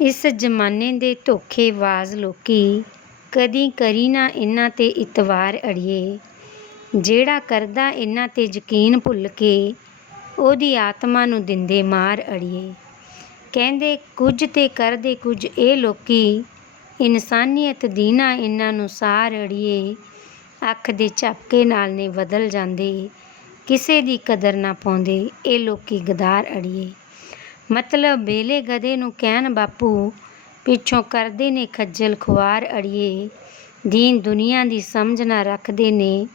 ਇਸ ਜ਼ਮਾਨੇ ਦੇ ਧੋਖੇਬਾਜ਼ ਲੋਕੀ ਕਦੀ ਕਰੀ ਨਾ ਇਹਨਾਂ 'ਤੇ ਇਤਵਾਰ ਅੜੀਏ। ਜਿਹੜਾ ਕਰਦਾ ਇਹਨਾਂ 'ਤੇ ਯਕੀਨ ਭੁੱਲ ਕੇ ਉਹਦੀ ਆਤਮਾ ਨੂੰ ਦਿੰਦੇ ਮਾਰ ਅੜੀਏ। ਕਹਿੰਦੇ, ਕੁਝ ਤੇ ਕਰਦੇ ਕੁਝ ਇਹ ਲੋਕੀ ਇਨਸਾਨੀਅਤ ਦੀ ਨਾ ਇਹਨਾਂ ਨੂੰ ਸਾਰ ਅੜੀਏ। ਅੱਖ ਦੇ ਝਪਕੇ ਨਾਲ ਨੇ ਬਦਲ ਜਾਂਦੇ, ਕਿਸੇ ਦੀ ਕਦਰ ਨਾ ਪਾਉਂਦੇ ਇਹ ਲੋਕੀ ਗਦਾਰ ਅੜੀਏ। ਮਤਲਬ ਬੇਲੇ ਗਧੇ ਨੂੰ ਕਹਿਣ, ਬਾਪੂ, ਪਿੱਛੋਂ ਕਰਦੇ ਨੇ ਖੱਜਲ ਖੁਆਰ ਅੜੀਏ। ਦੀਨ ਦੁਨੀਆ ਦੀ ਸਮਝ ਨਾ ਰੱਖਦੇ ਨੇ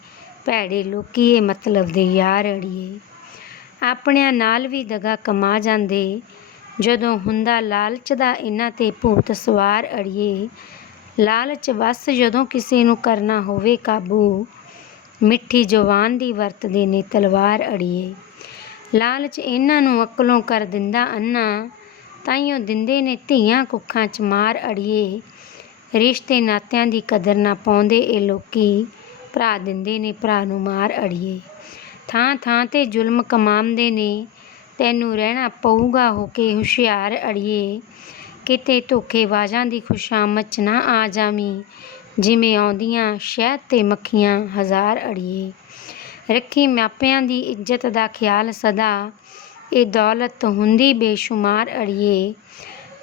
ਭੈੜੇ ਲੋਕੀ, ਇਹ ਮਤਲਬ ਦੇ ਯਾਰ ਅੜੀਏ। ਆਪਣਿਆਂ ਨਾਲ ਵੀ ਦਗਾ ਕਮਾ ਜਾਂਦੇ। ਜਦੋਂ ਹੁੰਦਾ ਲਾਲਚ ਦਾ ਇਹਨਾਂ 'ਤੇ ਭੂਤ ਸਵਾਰ ਅੜੀਏ। ਲਾਲਚ ਵਸ ਜਦੋਂ ਕਿਸੇ ਨੂੰ ਕਰਨਾ ਹੋਵੇ ਕਾਬੂ। ਮਿੱਠੀ ਜ਼ੁਬਾਨ ਦੀ ਵਰਤਦੇ ਨੇ ਤਲਵਾਰ ਅੜੀਏ। ਲਾਲਚ ਇਹਨਾਂ ਨੂੰ ਅਕਲੋਂ ਕਰ ਦਿੰਦਾ ਅੰਨਾ। ਤਾਈਓ ਦਿੰਦੇ ਨੇ ਧੀਆਂ ਕੁੱਖਾਂ 'ਚ ਮਾਰ ਅੜੀਏ। ਰਿਸ਼ਤੇ ਨਾਤਿਆਂ ਦੀ ਕਦਰ ਨਾ ਪਾਉਂਦੇ ਇਹ ਲੋਕੀ। ਭਰਾ ਦਿੰਦੇ ਨੇ, ਭਰਾ ਨੂੰ ਮਾਰ ਅੜੀਏ। ਥਾਂ ਥਾਂ 'ਤੇ ਜ਼ੁਲਮ ਕਮਾਉਂਦੇ ਨੇ। ਤੈਨੂੰ ਰਹਿਣਾ ਪਊਗਾ ਹੋ ਕੇ ਹੁਸ਼ਿਆਰ ਅੜੀਏ। ਕਿਤੇ ਧੋਖੇਬਾਜ਼ਾਂ ਦੀ ਖੁਸ਼ਾਮਦ 'ਚ ਨਾ ਆ ਜਾਵੀਂ। ਜਿਵੇਂ ਆਉਂਦੀਆਂ ਸ਼ਹਿਦ 'ਤੇ ਮੱਖੀਆਂ, ਹਜ਼ਾਰ ਅੜੀਏ। ਰੱਖੀ ਮਾਪਿਆਂ ਦੀ ਇੱਜ਼ਤ ਦਾ ਖਿਆਲ ਸਦਾ। ਇਹ ਦੌਲਤ ਹੁੰਦੀ ਬੇਸ਼ੁਮਾਰ ਅੜੀਏ।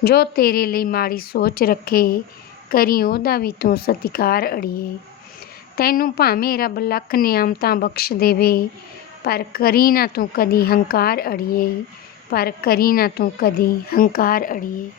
ਜੋ ਤੇਰੇ ਲਈ ਮਾੜੀ ਸੋਚ ਰੱਖੇ, ਕਰੀ ਉਹਦਾ ਵੀ ਤੂੰ ਸਤਿਕਾਰ ਅੜੀਏ। ਤੈਨੂੰ ਭਾਵੇਂ ਰੱਬ ਲੱਖ ਨਿਆਮਤਾਂ ਬਖਸ਼ ਦੇਵੇ, ਪਰ ਕਰੀ ਨਾ ਤੂੰ ਕਦੀ ਹੰਕਾਰ ਅੜੀਏ। ਪਰ ਕਰੀ ਨਾ ਤੂੰ ਕਦੀ ਹੰਕਾਰ ਅੜੀਏ।